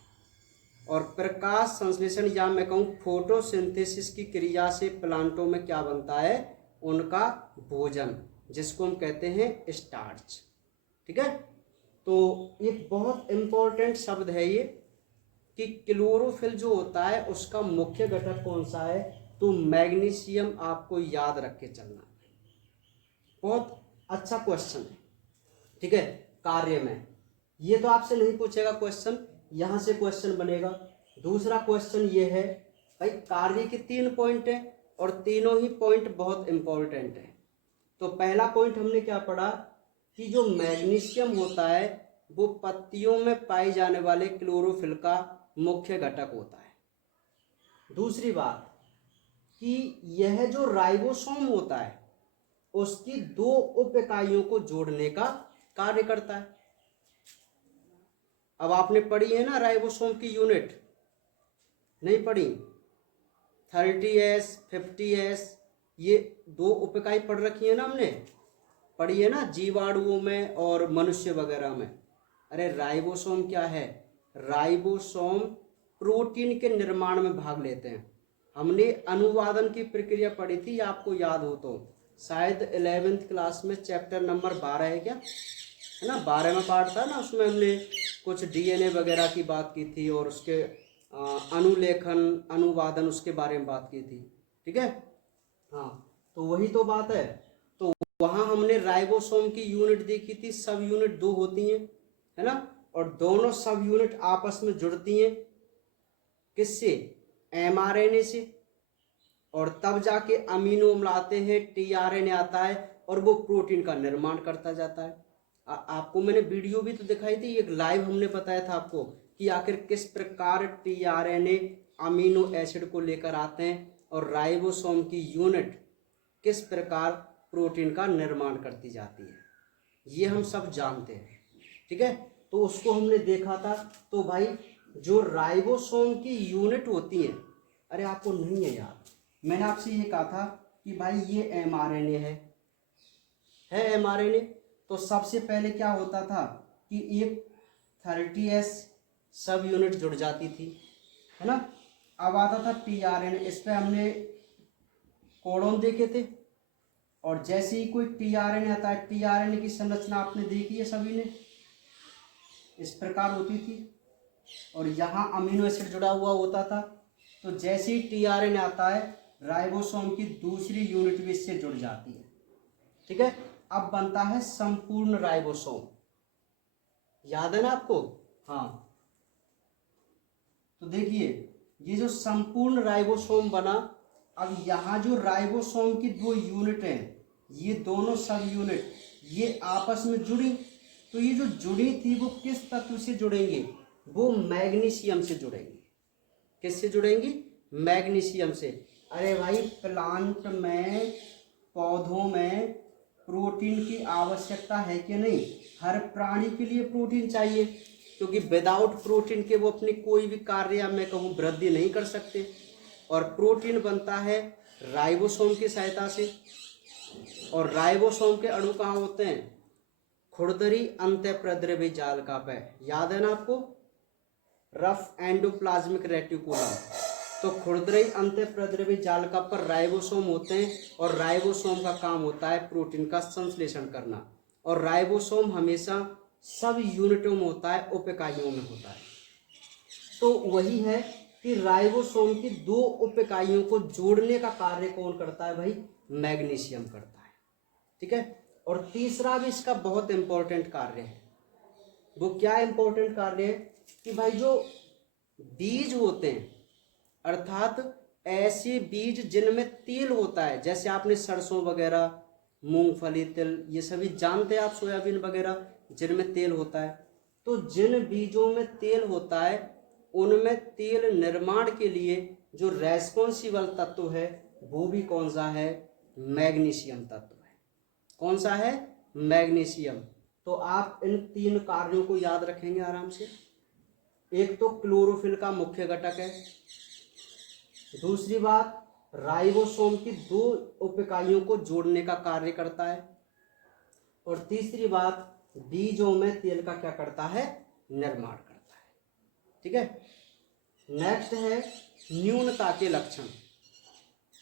और प्रकाश संश्लेषण या मैं कहूँ फोटोसिंथेसिस की क्रिया से प्लांटों में क्या बनता है? उनका भोजन, जिसको हम कहते हैं स्टार्च। ठीक है, तो एक बहुत इम्पोर्टेंट शब्द है ये कि क्लोरोफिल जो होता है उसका मुख्य घटक कौन सा है? तो मैग्नीशियम आपको याद रख के चलना है। बहुत अच्छा क्वेश्चन है। ठीक है, कार्य में ये तो आपसे नहीं पूछेगा क्वेश्चन, यहां से क्वेश्चन बनेगा। दूसरा क्वेश्चन ये है भाई कार्य के 3 पॉइंट है और तीनों ही पॉइंट बहुत इंपॉर्टेंट है। तो पहला पॉइंट हमने क्या पढ़ा कि जो मैग्नीशियम होता है वो पत्तियों में पाए जाने वाले क्लोरोफिल का मुख्य घटक होता है। दूसरी बात कि यह जो राइबोसोम होता है उसकी 2 उप इकाइयों को जोड़ने का कार्य करता है। अब आपने पढ़ी है ना राइबोसोम की यूनिट? नहीं पढ़ी? 30S 50S ये 2 उप इकाई पढ़ रखी है ना हमने, पढ़ी है ना जीवाणुओं में और मनुष्य वगैरह में। अरे राइबोसोम क्या है? राइबोसोम प्रोटीन के निर्माण में भाग लेते हैं। हमने अनुवादन की प्रक्रिया पढ़ी थी, आपको याद हो तो शायद 11th क्लास में चैप्टर नंबर 12 है क्या, है ना? 12वां पार्ट था ना, उसमें हमने कुछ डीएनए वगैरह की बात की थी और उसके अनुलेखन अनुवादन उसके बारे में बात की थी। ठीक है, हाँ तो वही तो बात है। तो वहाँ हमने राइबोसोम की यूनिट देखी थी, सब यूनिट 2 होती हैं, है ना? और दोनों सब यूनिट आपस में जुड़ती हैं किससे? mRNA से, और तब जाके अमीनो अम्ल आते हैं, tRNA आता है और वो प्रोटीन का निर्माण करता जाता है। आपको मैंने वीडियो भी तो दिखाई थी, एक लाइव हमने बताया था आपको कि आखिर किस प्रकार tRNA अमीनो एसिड को लेकर आते हैं और राइबोसोम की यूनिट किस प्रकार प्रोटीन का निर्माण करती जाती है, ये हम सब जानते हैं। ठीक है, तो उसको हमने देखा था। तो भाई जो राइबोसोम की यूनिट होती है, अरे आपको नहीं है यार, मैंने आपसे ये कहा था कि भाई ये mRNA है mRNA। तो सबसे पहले क्या होता था कि एक 30S सब यूनिट जुड़ जाती थी, है ना? अब आता था tRNA, इस पे हमने कोडोन देखे थे और जैसे ही कोई tRNA आता है, tRNA की संरचना आपने देखी है सभी ने, इस प्रकार होती थी और यहाँ अमीनो एसिड जुड़ा हुआ होता था। तो जैसे ही tRNA आता है राइबोसोम की दूसरी यूनिट भी इससे जुड़ जाती है। ठीक है, अब बनता है संपूर्ण राइबोसोम। याद है ना आपको? हाँ, तो देखिए ये जो संपूर्ण राइबोसोम बना, अब यहाँ जो राइबोसोम की 2 यूनिट हैं, ये दोनों सब यूनिट ये आपस में जुड़ी, तो ये जो जुड़ी थी वो किस तत्व से जुड़ेंगे? वो मैग्नीशियम से जुड़ेंगे। किससे जुड़ेंगी? मैग्नीशियम से। अरे भाई प्लांट में, पौधों में प्रोटीन की आवश्यकता है कि नहीं। हर प्राणी के लिए प्रोटीन चाहिए, क्योंकि विदाउट प्रोटीन के वो अपनी कोई भी कार्य या मैं कहूँ वृद्धि नहीं कर सकते। और प्रोटीन बनता है राइबोसोम की सहायता से। और राइबोसोम के अणु कहाँ होते हैं? खुरदरी अंतःप्रद्रव्य जालिका पे, याद है ना आपको, रफ एंडोप्लाज्मिक रेटिकुलम। तो खुरदरी अंतःप्रद्रव्य जालिका पर राइबोसोम होते हैं, और राइबोसोम का काम होता है प्रोटीन का संश्लेषण करना। और राइबोसोम हमेशा सब यूनिटों में होता है, उप इकाइयों में होता है। तो वही है कि राइबोसोम की दो उप इकाइयों को जोड़ने का कार्य कौन करता है भाई? मैग्नीशियम करता है। ठीक है। और तीसरा भी इसका बहुत इंपॉर्टेंट कार्य है। वो क्या इंपॉर्टेंट कार्य है कि भाई जो बीज होते हैं, अर्थात ऐसे बीज जिनमें तेल होता है, जैसे आपने सरसों वगैरह, मूंगफली, तिल, ये सभी जानते हैं आप, सोयाबीन वगैरह जिनमें तेल होता है। तो जिन बीजों में तेल होता है उनमें तेल निर्माण के लिए जो रेस्पॉन्सिबल तत्व है वो भी कौन सा है? मैग्नीशियम तत्व है। कौन सा है? मैग्नीशियम। तो आप इन तीन कार्यों को याद रखेंगे आराम से। एक तो क्लोरोफिल का मुख्य घटक है, दूसरी बात राइबोसोम की दो उप इकाइयों को जोड़ने का कार्य करता है, और तीसरी बात बीजों में तेल का क्या करता है? निर्माण करता है। ठीक है। नेक्स्ट है न्यूनता के लक्षण,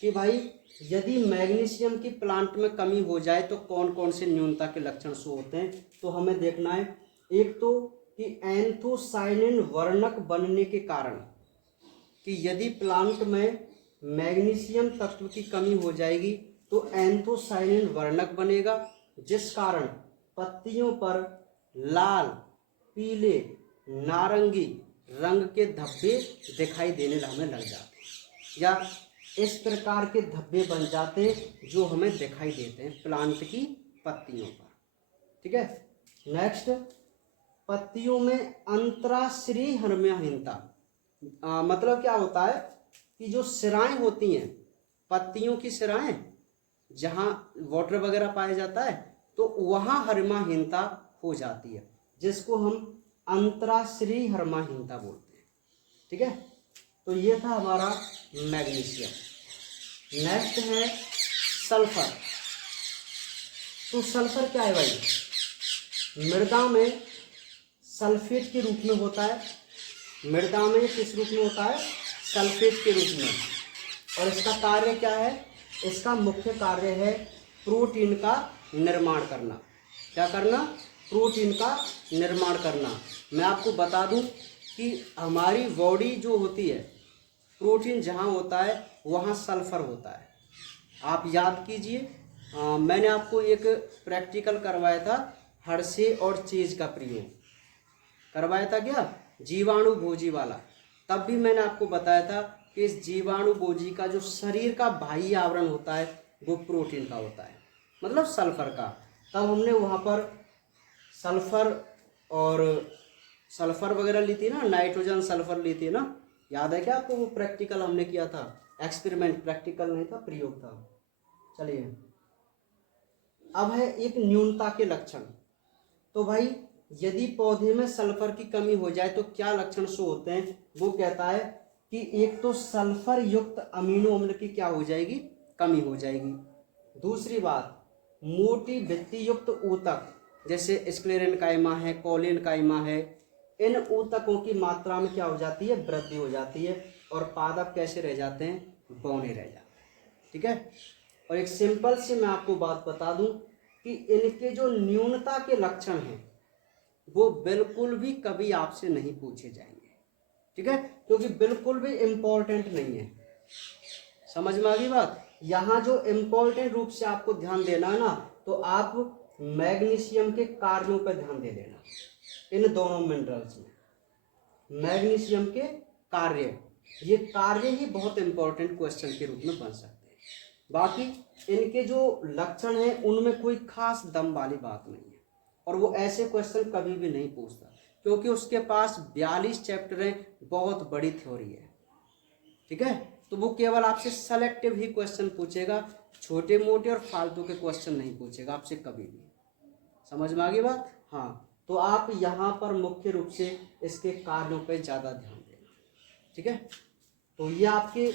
कि भाई यदि मैग्नीशियम की प्लांट में कमी हो जाए तो कौन कौन से न्यूनता के लक्षण शो होते हैं, तो हमें देखना है। एक तो कि एंथोसाइनिन वर्णक बनने के कारण, कि यदि प्लांट में मैग्नीशियम तत्व की कमी हो जाएगी तो एंथोसाइनिन वर्णक बनेगा, जिस कारण पत्तियों पर लाल, पीले, नारंगी रंग के धब्बे दिखाई देने हमें लग जाते हैं, या इस प्रकार के धब्बे बन जाते हैं जो हमें दिखाई देते हैं प्लांट की पत्तियों पर। ठीक है। नेक्स्ट, पत्तियों में अंतराश्री हर्म्यहीनता। मतलब क्या होता है कि जो सिराएं होती हैं, पत्तियों की सिराएं जहाँ वाटर वगैरह पाया जाता है, तो वहाँ हर्म्यहीनता हो जाती है, जिसको हम अंतराश्री हर्म्यहीनता बोलते हैं। ठीक है। तो ये था हमारा मैग्नीशियम। नेक्स्ट है सल्फर। तो सल्फर क्या है भाई? मृदा में सल्फेट के रूप में होता है। मृदा में किस रूप में होता है? सल्फेट के रूप में। और इसका कार्य क्या है? इसका मुख्य कार्य है प्रोटीन का निर्माण करना। क्या करना? प्रोटीन का निर्माण करना। मैं आपको बता दूं कि हमारी बॉडी जो होती है, प्रोटीन जहाँ होता है वहाँ सल्फर होता है। आप याद कीजिए, मैंने आपको एक प्रैक्टिकल करवाया था, हर्षे और चीज का प्रयोग करवाया था क्या, जीवाणु भोजी वाला। तब भी मैंने आपको बताया था कि इस जीवाणु भोजी का जो शरीर का बाह्य आवरण होता है वो प्रोटीन का होता है, मतलब सल्फर का। तब हमने वहाँ पर सल्फर और सल्फर वगैरह ली थी ना, नाइट्रोजन सल्फर ली थी ना, याद है क्या आपको? वो प्रैक्टिकल हमने किया था, एक्सपेरिमेंट, प्रैक्टिकल नहीं था, प्रयोग था। चलिए, अब है एक न्यूनता के लक्षण। तो भाई यदि पौधे में सल्फर की कमी हो जाए तो क्या लक्षण शो होते हैं? वो कहता है कि एक तो सल्फर युक्त अमीनो अम्ल की क्या हो जाएगी? कमी हो जाएगी। दूसरी बात, मोटी भित्ति युक्त ऊतक जैसे स्क्लेरेनकाइमा है, कोलेनकाइमा है, इन ऊतकों की मात्रा में क्या हो जाती है? वृद्धि हो जाती है, और पादप कैसे रह जाते हैं? बौने रह जाते हैं। ठीक है। और एक सिंपल सी मैं आपको बात बता दूं कि इनके जो न्यूनता के लक्षण हैं वो बिल्कुल भी कभी आपसे नहीं पूछे जाएंगे। ठीक है, क्योंकि बिल्कुल भी इम्पोर्टेंट नहीं है। समझ में आ गई बात? यहाँ जो इम्पोर्टेंट रूप से आपको ध्यान देना है ना, तो आप मैग्नीशियम के कार्यों पर ध्यान दे देना। इन दोनों मिनरल्स में मैग्नीशियम के कार्य, ये कार्य ही बहुत इंपॉर्टेंट क्वेश्चन के रूप में बन सकते हैं। बाकी इनके जो लक्षण हैं उनमें कोई खास दम वाली बात नहीं है, और वो ऐसे क्वेश्चन कभी भी नहीं पूछता, क्योंकि उसके पास 42 चैप्टर हैं, बहुत बड़ी थ्योरी है। ठीक है। तो वो केवल आपसे सेलेक्टिव ही क्वेश्चन पूछेगा, छोटे मोटे और फालतू के क्वेश्चन नहीं पूछेगा आपसे कभी भी। समझ में आ गई बात? हाँ, तो आप यहाँ पर मुख्य रूप से इसके कार्यों पे ज़्यादा ध्यान देना, ठीक है। तो ये आपके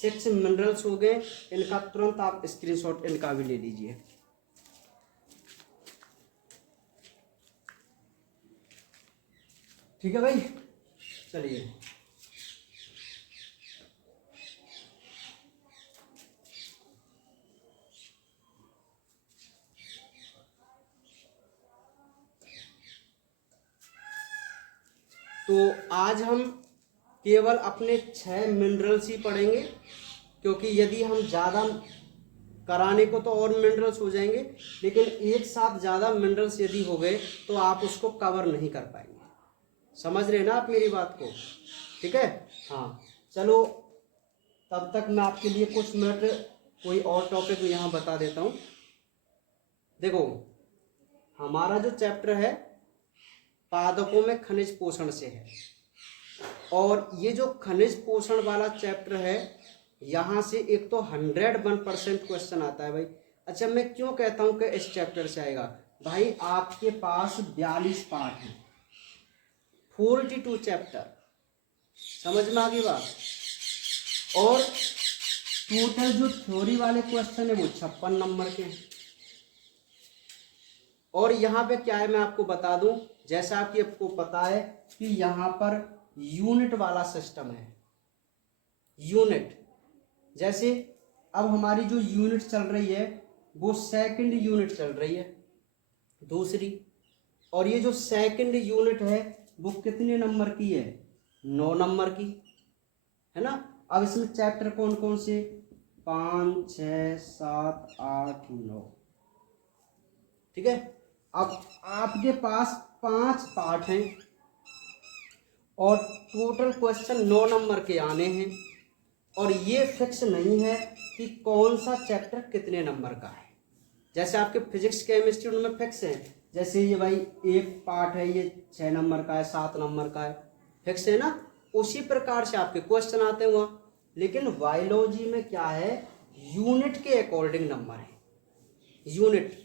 6 मिनरल्स हो गए, इनका तुरंत आप स्क्रीनशॉट इनका भी ले लीजिए। ठीक है भाई, चलिए। तो आज हम केवल अपने 6 मिनरल्स ही पढ़ेंगे, क्योंकि यदि हम ज़्यादा कराने को तो और मिनरल्स हो जाएंगे, लेकिन एक साथ ज़्यादा मिनरल्स यदि हो गए तो आप उसको कवर नहीं कर पाएंगे। समझ रहे ना आप मेरी बात को? ठीक है, हाँ। चलो, तब तक मैं आपके लिए कुछ मिनट कोई और टॉपिक यहाँ बता देता हूँ। देखो, हमारा जो चैप्टर है पादपों में खनिज पोषण से है, और ये जो खनिज पोषण वाला चैप्टर है, यहाँ से एक तो 101% क्वेश्चन आता है भाई। अच्छा, मैं क्यों कहता हूँ कि इस चैप्टर से आएगा? भाई आपके पास 42 पार्ट हैं, 42 चैप्टर। समझ में आ गई बात? और टोटल जो थ्योरी वाले क्वेश्चन है वो 56 नंबर के हैं। और यहाँ पे क्या है मैं आपको बता दूं, जैसा कि आपको पता है कि यहाँ पर यूनिट वाला सिस्टम है। यूनिट, जैसे अब हमारी जो यूनिट चल रही है वो सेकंड यूनिट चल रही है, दूसरी। और ये जो सेकंड यूनिट है वो कितने नंबर की है? 9 नंबर की, है ना। अब इसमें चैप्टर कौन कौन से? 5, 6, 7, 8, 9। ठीक है, अब आपके पास 5 पार्ट हैं और टोटल क्वेश्चन 9 नंबर के आने हैं, और ये फिक्स नहीं है कि कौन सा चैप्टर कितने नंबर का है। जैसे आपके फिजिक्स केमिस्ट्री उनमें फिक्स है, जैसे ये भाई एक पार्ट है ये 6 नंबर का है, 7 नंबर का है, फिक्स है ना। उसी प्रकार से आपके क्वेश्चन आते हैं वहाँ। लेकिन बायोलॉजी में क्या है, यूनिट के अकॉर्डिंग नंबर है। यूनिट,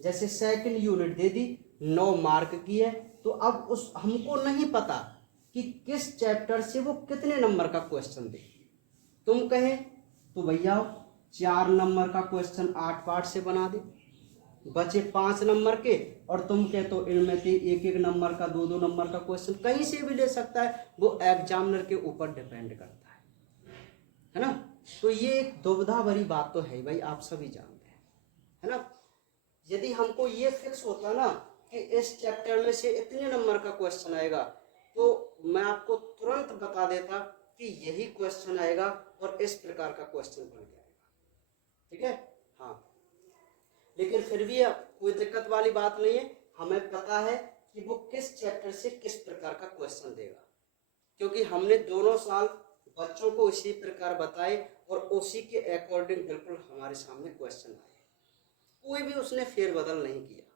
जैसे सेकंड यूनिट दे दी 9 मार्क की है, तो अब उस हमको नहीं पता कि किस चैप्टर से वो कितने नंबर का क्वेश्चन दे। तुम कहें तो भैया 4 नंबर का क्वेश्चन 8 पार्ट से बना दे, बचे 5 नंबर के, और तुम कहे तो इनमें से एक एक नंबर का 2-2 नंबर का क्वेश्चन कहीं से भी ले सकता है। वो एग्जामिनर के ऊपर डिपेंड करता है ना। तो ये एक दुविधा भरी बात तो है भाई, आप सभी जानते हैं, है ना। यदि हमको ये फिक्स होता ना कि इस चैप्टर में से इतने नंबर का क्वेश्चन आएगा, तो मैं आपको तुरंत बता देता कि यही क्वेश्चन आएगा और इस प्रकार का क्वेश्चन बन जाएगा। ठीक है, हाँ। लेकिन फिर भी कोई दिक्कत वाली बात नहीं है, हमें पता है कि वो किस चैप्टर से किस प्रकार का क्वेश्चन देगा, क्योंकि हमने दोनों साल बच्चों को इसी प्रकार बताए और उसी के अकॉर्डिंग बिल्कुल हमारे सामने क्वेश्चन आए, कोई भी उसने फेरबदल नहीं किया।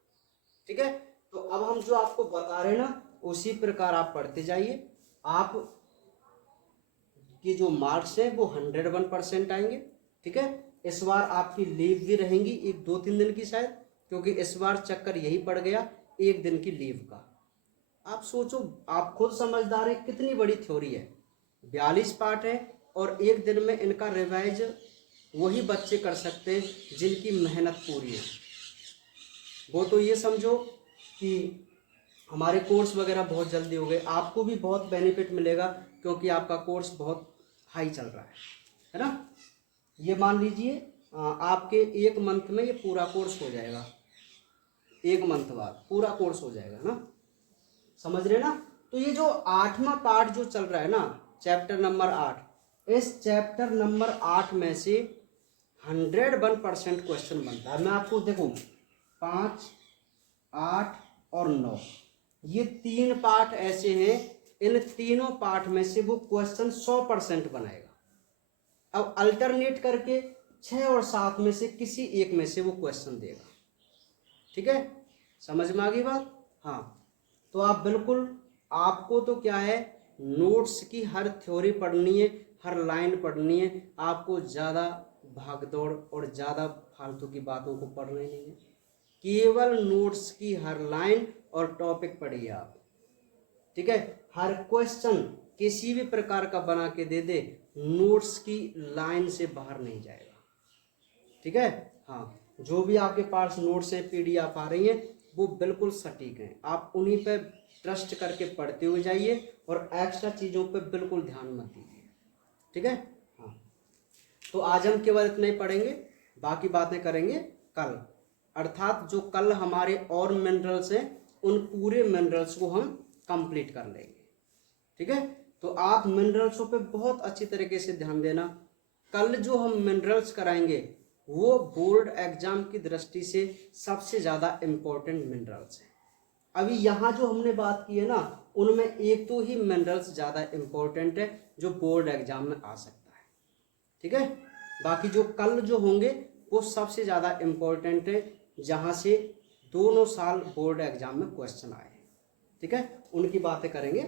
ठीक है, तो अब हम जो आपको बता रहे हैं ना उसी प्रकार आप पढ़ते जाइए। आप के जो मार्क्स हैं वो 101% आएंगे। ठीक है, इस बार आपकी लीव भी रहेंगी 1-2-3 दिन की शायद, क्योंकि इस बार चक्कर यही पड़ गया 1 दिन की लीव का। आप सोचो, आप खुद समझदार हैं कितनी बड़ी थ्योरी है, 42 पार्ट है, और 1 दिन में इनका रिवाइज वही बच्चे कर सकते हैं जिनकी मेहनत पूरी है। वो तो ये समझो कि हमारे कोर्स वगैरह बहुत जल्दी हो गए, आपको भी बहुत बेनिफिट मिलेगा क्योंकि आपका कोर्स बहुत हाई चल रहा है ना। ये मान लीजिए आपके 1 मंथ में ये पूरा कोर्स हो जाएगा, 1 मंथ बाद पूरा कोर्स हो जाएगा ना, समझ रहे ना। तो ये जो 8वां पार्ट जो चल रहा है ना, चैप्टर नंबर 8, इस चैप्टर नंबर 8 में से 101% क्वेश्चन बनता है। मैं आपको देखो 5, 8 और 9 ये 3 पार्ट ऐसे हैं, इन तीनों पार्ट में से वो क्वेश्चन 100% बनाएगा। अब अल्टरनेट करके 6 और 7 में से किसी एक में से वो क्वेश्चन देगा। ठीक है, समझ में आ गई बात? हाँ, तो आप बिल्कुल, आपको तो क्या है, नोट्स की हर थ्योरी पढ़नी है, हर लाइन पढ़नी है, आपको ज़्यादा भागदौड़ और ज़्यादा फालतू की बातों को पढ़ना ही नहीं है। केवल नोट्स की हर लाइन और टॉपिक पढ़िए आप, ठीक है। हर क्वेश्चन किसी भी प्रकार का बना के दे दे, नोट्स की लाइन से बाहर नहीं जाएगा, ठीक है। हाँ, जो भी आपके पास नोट्स हैं, पीडीएफ आ रही हैं, वो बिल्कुल सटीक हैं, आप उन्हीं पे ट्रस्ट करके पढ़ते हुए जाइए और एक्स्ट्रा चीज़ों पे बिल्कुल ध्यान मत दीजिए, ठीक है। हाँ, तो आज हम केवल इतना ही पढ़ेंगे, बाकी बातें करेंगे कल, अर्थात जो कल हमारे और मिनरल्स हैं उन पूरे मिनरल्स को हम कंप्लीट कर लेंगे, ठीक है। तो आप मिनरल्सों पे बहुत अच्छी तरीके से ध्यान देना। कल जो हम मिनरल्स कराएंगे वो बोर्ड एग्जाम की दृष्टि से सबसे ज़्यादा इम्पोर्टेंट मिनरल्स हैं। अभी यहाँ जो हमने बात की है ना, उनमें एक तो ही मिनरल्स ज़्यादा इम्पोर्टेंट है जो बोर्ड एग्जाम में आ सकता है, ठीक है। बाकी जो कल जो होंगे वो सबसे ज़्यादा इम्पोर्टेंट है, जहाँ से दोनों साल बोर्ड एग्जाम में क्वेश्चन आए हैं, ठीक है। उनकी बातें करेंगे